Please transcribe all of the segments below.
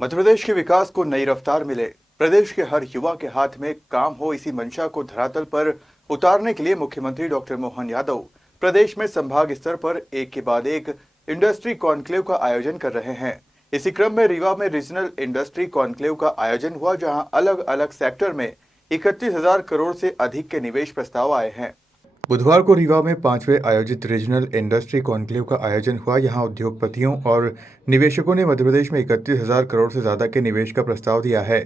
मध्य प्रदेश के विकास को नई रफ्तार मिले, प्रदेश के हर युवा के हाथ में काम हो, इसी मंशा को धरातल पर उतारने के लिए मुख्यमंत्री डॉक्टर मोहन यादव प्रदेश में संभाग स्तर पर एक के बाद एक इंडस्ट्री कॉन्क्लेव का आयोजन कर रहे हैं। इसी क्रम में रीवा में रीजनल इंडस्ट्री कॉन्क्लेव का आयोजन हुआ, जहां अलग अलग सेक्टर में 31,000 करोड़ से अधिक के निवेश प्रस्ताव आए हैं। बुधवार को रीवा में 5वें आयोजित रीजनल इंडस्ट्री कॉन्क्लेव का आयोजन हुआ। यहां उद्योगपतियों और निवेशकों ने मध्य प्रदेश में 31,000 करोड़ से ज्यादा के निवेश का प्रस्ताव दिया है।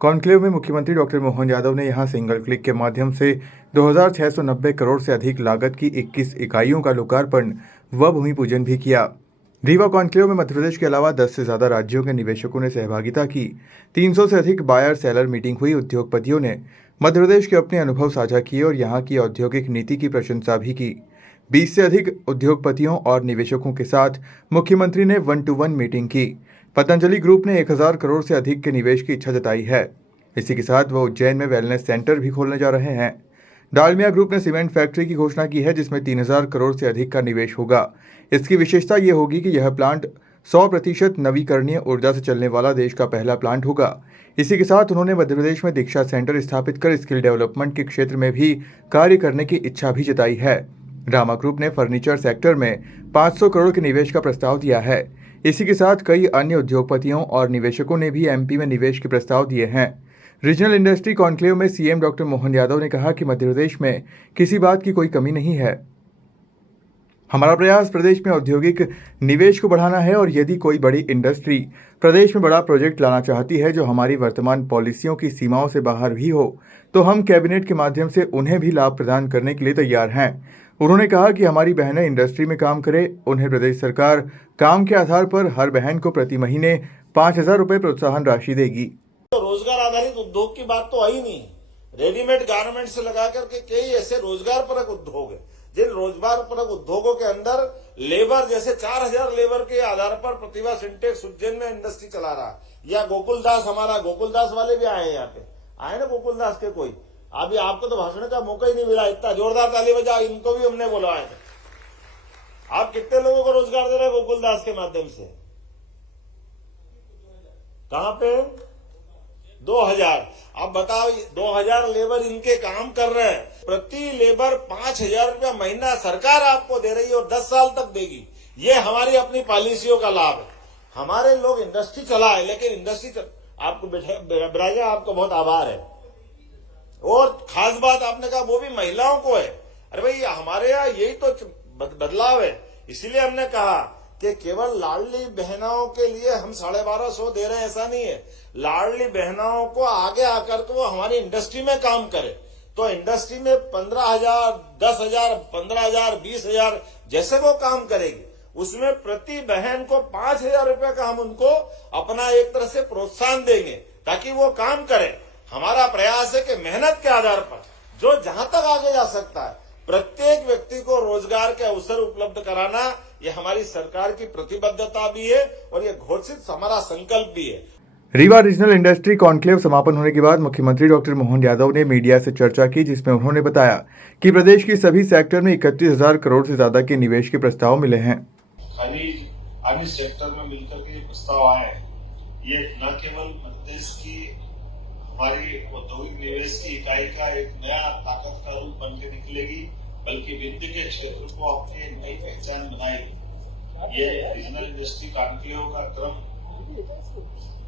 कॉन्क्लेव में मुख्यमंत्री डॉक्टर मोहन यादव ने यहां सिंगल क्लिक के माध्यम से 2,690 करोड़ से अधिक लागत की 21 इकाइयों का लोकार्पण व भूमि पूजन भी किया। रीवा कॉन्क्लेव में मध्य प्रदेश के अलावा 10 से ज्यादा राज्यों के निवेशकों ने सहभागिता की। 300 से अधिक बायर सेलर मीटिंग हुई। उद्योगपतियों ने मध्य प्रदेश के अपने अनुभव साझा किए और यहां की औद्योगिक नीति की प्रशंसा भी की। 20 से अधिक उद्योगपतियों और निवेशकों के साथ मुख्यमंत्री ने 1-to-1 मीटिंग की। पतंजलि ग्रुप ने 1,000 करोड़ से अधिक के निवेश की इच्छा जताई है। इसी के साथ वह उज्जैन में वेलनेस सेंटर भी खोलने जा रहे हैं। डालमिया ग्रुप ने सीमेंट फैक्ट्री की घोषणा की है, जिसमें 3,000 करोड़ से अधिक का निवेश होगा। इसकी विशेषता ये होगी कि यह प्लांट 100% नवीकरणीय ऊर्जा से चलने वाला देश का पहला प्लांट होगा। इसी के साथ उन्होंने मध्य प्रदेश में दीक्षा सेंटर स्थापित कर स्किल डेवलपमेंट के क्षेत्र में भी कार्य करने की इच्छा भी जताई है। रामा ग्रुप ने फर्नीचर सेक्टर में 500 करोड़ के निवेश का प्रस्ताव दिया है। इसी के साथ कई अन्य उद्योगपतियों और निवेशकों ने भी एमपी में निवेश के प्रस्ताव दिए हैं। रीजनल इंडस्ट्री कॉन्क्लेव में सीएम डॉक्टर मोहन यादव ने कहा कि मध्य प्रदेश में किसी बात की कोई कमी नहीं है। हमारा प्रयास प्रदेश में औद्योगिक निवेश को बढ़ाना है और यदि कोई बड़ी इंडस्ट्री प्रदेश में बड़ा प्रोजेक्ट लाना चाहती है जो हमारी वर्तमान पॉलिसियों की सीमाओं से बाहर भी हो, तो हम कैबिनेट के माध्यम से उन्हें भी लाभ प्रदान करने के लिए तैयार हैं। उन्होंने कहा कि हमारी बहनें इंडस्ट्री में काम करें, उन्हें प्रदेश सरकार काम के आधार पर हर बहन को प्रति महीने 5,000 रुपये प्रोत्साहन राशि देगी। तो रोजगार आधारित उद्योग की बात तो आई नहीं। रेडीमेड गारमेंट से लगा करके कई ऐसे रोजगार परक उद्योग है जिन रोजगार परक उद्योगों के अंदर लेबर, जैसे 4,000 लेबर के आधार पर प्रतिभा सिंटेक्स उज्जैन में इंडस्ट्री चला रहा है। या गोकुलदास, हमारा गोकुलदास वाले भी आए हैं, यहाँ पे आए ना गोकुलदास के कोई। अभी आपको तो भाषण का मौका ही नहीं मिला, इतना जोरदार ताली बजा, इनको भी हमने बुलवाया था। आप कितने लोगों को रोजगार दे रहे हैं गोकुलदास के माध्यम से? कहां पे? 2,000। अब बताओ, 2,000 लेबर इनके काम कर रहे हैं। प्रति लेबर 5,000 रुपया महीना सरकार आपको दे रही है और 10 साल तक देगी। ये हमारी अपनी पॉलिसियों का लाभ है। हमारे लोग इंडस्ट्री चलाए, लेकिन इंडस्ट्री आपको बिराजा, आपको बहुत आभार है। और खास बात आपने कहा वो भी महिलाओं को है। अरे भाई, हमारे यहाँ यही तो बदलाव है। इसीलिए हमने कहा कि केवल लाडली बहनों के लिए हम 1250 दे रहे हैं, ऐसा नहीं है। लाडली बहनों को आगे आकर के वो हमारी इंडस्ट्री में काम करे, तो इंडस्ट्री में 15,000, 10,000, 15,000, 20,000 जैसे वो काम करेगी, उसमें प्रति बहन को 5,000 रुपए का हम उनको अपना एक तरह से प्रोत्साहन देंगे ताकि वो काम करें। हमारा प्रयास है कि मेहनत के आधार पर जो जहां तक आगे जा सकता है, प्रत्येक व्यक्ति को रोजगार के अवसर उपलब्ध कराना, ये हमारी सरकार की प्रतिबद्धता भी है और ये घोषित हमारा संकल्प भी है। रीवा रीजनल इंडस्ट्री कॉन्क्लेव समापन होने के बाद मुख्यमंत्री डॉक्टर मोहन यादव ने मीडिया से चर्चा की, जिसमें उन्होंने बताया कि प्रदेश की सभी सेक्टर में 31,000 करोड़ से ज्यादा के निवेश के प्रस्ताव मिले हैं। खनिज अन्य सेक्टर में मिलकर के प्रस्ताव आए हैं। ये न केवल प्रदेश की हमारी औद्योगिक निवेश की इकाई का एक नया ताकत का रूप बन के निकलेगी, बल्कि विंध्य के क्षेत्र को अपनी नई पहचान बनाएगी। ये रीजनल इंडस्ट्री कॉन्क्लेव का क्रम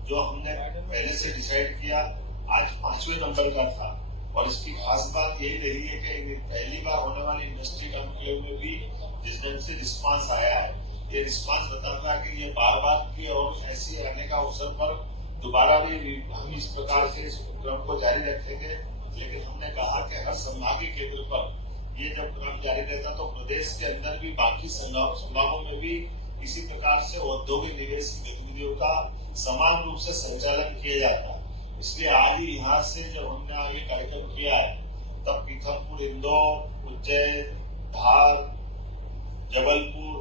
जो हमने पहले से डिसाइड किया, आज 5वें नंबर का था। और इसकी खास बात यही रही है कि पहली बार होने वाली इंडस्ट्री कॉन्क्लेव में भी जिस ढंग से रिस्पांस आया है, ये रिस्पांस बताता है कि ये बार बार की और ऐसी आने का अवसर पर दोबारा भी हम इस प्रकार से इस क्रम को जारी रखेंगे। लेकिन हमने कहा कि हर संभागीय केंद्र पर ये जब क्रम जारी रहता तो प्रदेश के अंदर भी बाकी संभागों में भी इसी प्रकार से औद्योगिक निवेश की गतिविधियों का समान रूप से संचालन किया जाता है। इसलिए आज ही यहाँ से जब हमने आगे कार्यक्रम किया है, तब पीथमपुर, इंदौर, उज्जैन, धार, जबलपुर,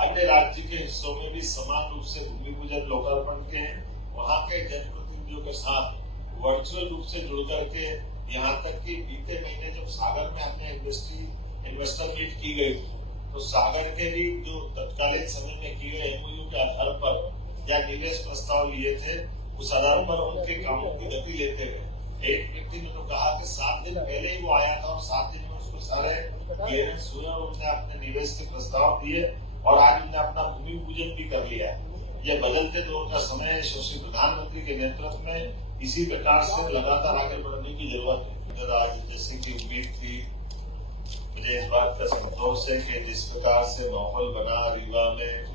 अन्य राज्य के हिस्सों में भी समान रूप से भूमि पूजन लोकार्पण के वहाँ के जनप्रतिनिधियों के साथ वर्चुअल रूप से जुड़ करके, यहाँ तक कि बीते महीने जब सागर में हमने इन्वेस्टर मीट की गई, तो सागर के भी जो तत्कालीन समय में की गई एमओयू के आधार पर या निवेश प्रस्ताव लिए थे, उस आधार पर उनके कामों की गति लेते गए। एक व्यक्ति ने तो कहा कि 7 दिन पहले ही वो आया था और 7 दिन में उसको सारे क्लियरेंस हुए और उन्होंने अपने निवेश के प्रस्ताव दिए और आज उन्होंने अपना भूमि पूजन भी कर लिया है। ये बदलते दौर का समय है। यशस्वी प्रधानमंत्री के नेतृत्व में इसी प्रकार से लगातार आगे बढ़ने की जरूरत है। आज जैसी की उम्मीद थी, मुझे इस बात का संतोष है कि जिस प्रकार से माहौल बना रीवा में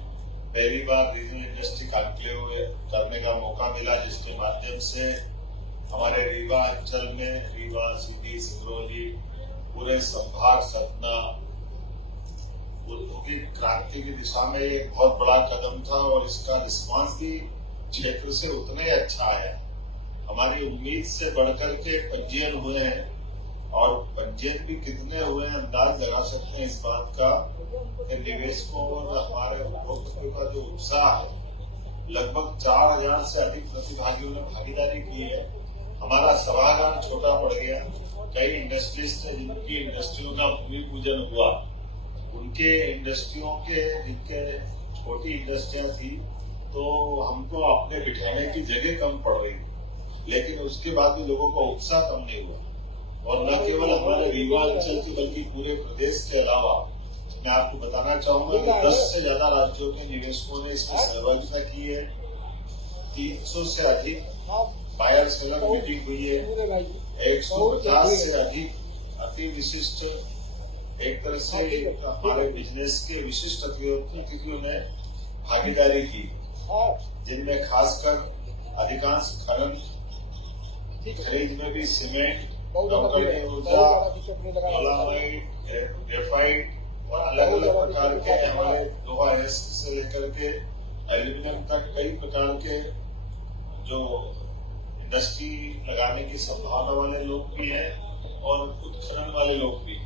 पहली बार रीजनल इंडस्ट्री कॉन्क्लेव करने का मौका मिला, जिसके माध्यम से हमारे रीवा अंचल में रीवा, सीधी, सिंगरौली, पूरे संभाग सतना औद्योगिक क्रांति की दिशा में एक बहुत बड़ा कदम था और इसका रिस्पांस भी क्षेत्र से उतना ही अच्छा है। हमारी उम्मीद से बढ़कर के पंजीयन हुए हैं और पंजीयन भी कितने हुए हैं अंदाज लगा सकते हैं इस बात का कि निवेशकों और हमारे उद्योगपतियों का जो उत्साह है, लगभग 4000 से अधिक प्रतिभागियों ने भागीदारी की है। हमारा सभागार छोटा पड़ गया। कई इंडस्ट्रीज थे जिनकी इंडस्ट्रियों का भूमि पूजन हुआ, उनके इंडस्ट्रियों के जिनके छोटी इंडस्ट्रियां थी तो हमको अपने बिठाने की जगह कम पड़ रही, लेकिन उसके बाद भी लोगों का उत्साह कम नहीं हुआ। और न केवल हमारे रीवा अंचल की बल्कि पूरे प्रदेश के अलावा मैं आपको बताना चाहूंगा कि 10 से ज्यादा राज्यों के निवेशकों ने इसमें सहभागिता की है। 300 से अधिक बायर सेलर मीटिंग हुई है। 150 से अधिक अति विशिष्ट, एक तरह से हमारे बिजनेस के विशिष्ट अतिथियों ने भागीदारी की, जिनमें खासकर अधिकांश खनन खरीद में भी सीमेंट, नवकरणीय ऊर्जा, ग्रेफाइट और अलग अलग प्रकार के हमारे लोहा एस्क से लेकर के एल्यूमिनियम तक कई प्रकार के जो इंडस्ट्री लगाने की संभावना वाले लोग भी हैं और उत्खनन वाले लोग भी।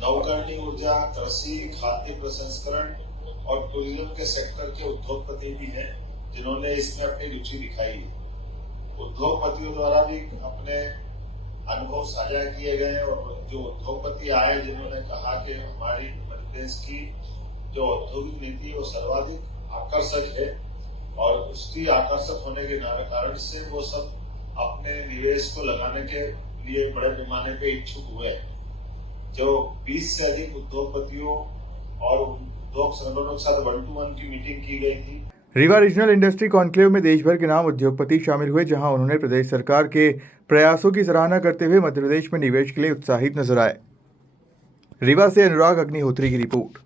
नवकरणीय ऊर्जा, कृषि, खाद्य प्रसंस्करण और टूरिज्म के सेक्टर के उद्योगपति भी हैं जिन्होंने इसमें अपनी रुचि दिखाई है। उद्योगपतियों द्वारा भी अपने अनुभव साझा किए गए और जो उद्योगपति आए जिन्होंने कहा कि हमारी मध्य प्रदेश की जो औद्योगिक नीति वो सर्वाधिक आकर्षक है और उसकी आकर्षक होने के कारण से वो सब अपने निवेश को लगाने के लिए बड़े पैमाने पे इच्छुक हुए हैं। जो 20 से अधिक उद्योगपतियों और उद्योग संगठनों के साथ 1-to-1 की मीटिंग की गई थी। रीवा रीजनल इंडस्ट्री कॉन्क्लेव में देश भर के नाम उद्योगपति शामिल हुए, जहां उन्होंने प्रदेश सरकार के प्रयासों की सराहना करते हुए मध्य प्रदेश में निवेश के लिए उत्साहित नजर आए। रीवा से अनुराग अग्निहोत्री की रिपोर्ट।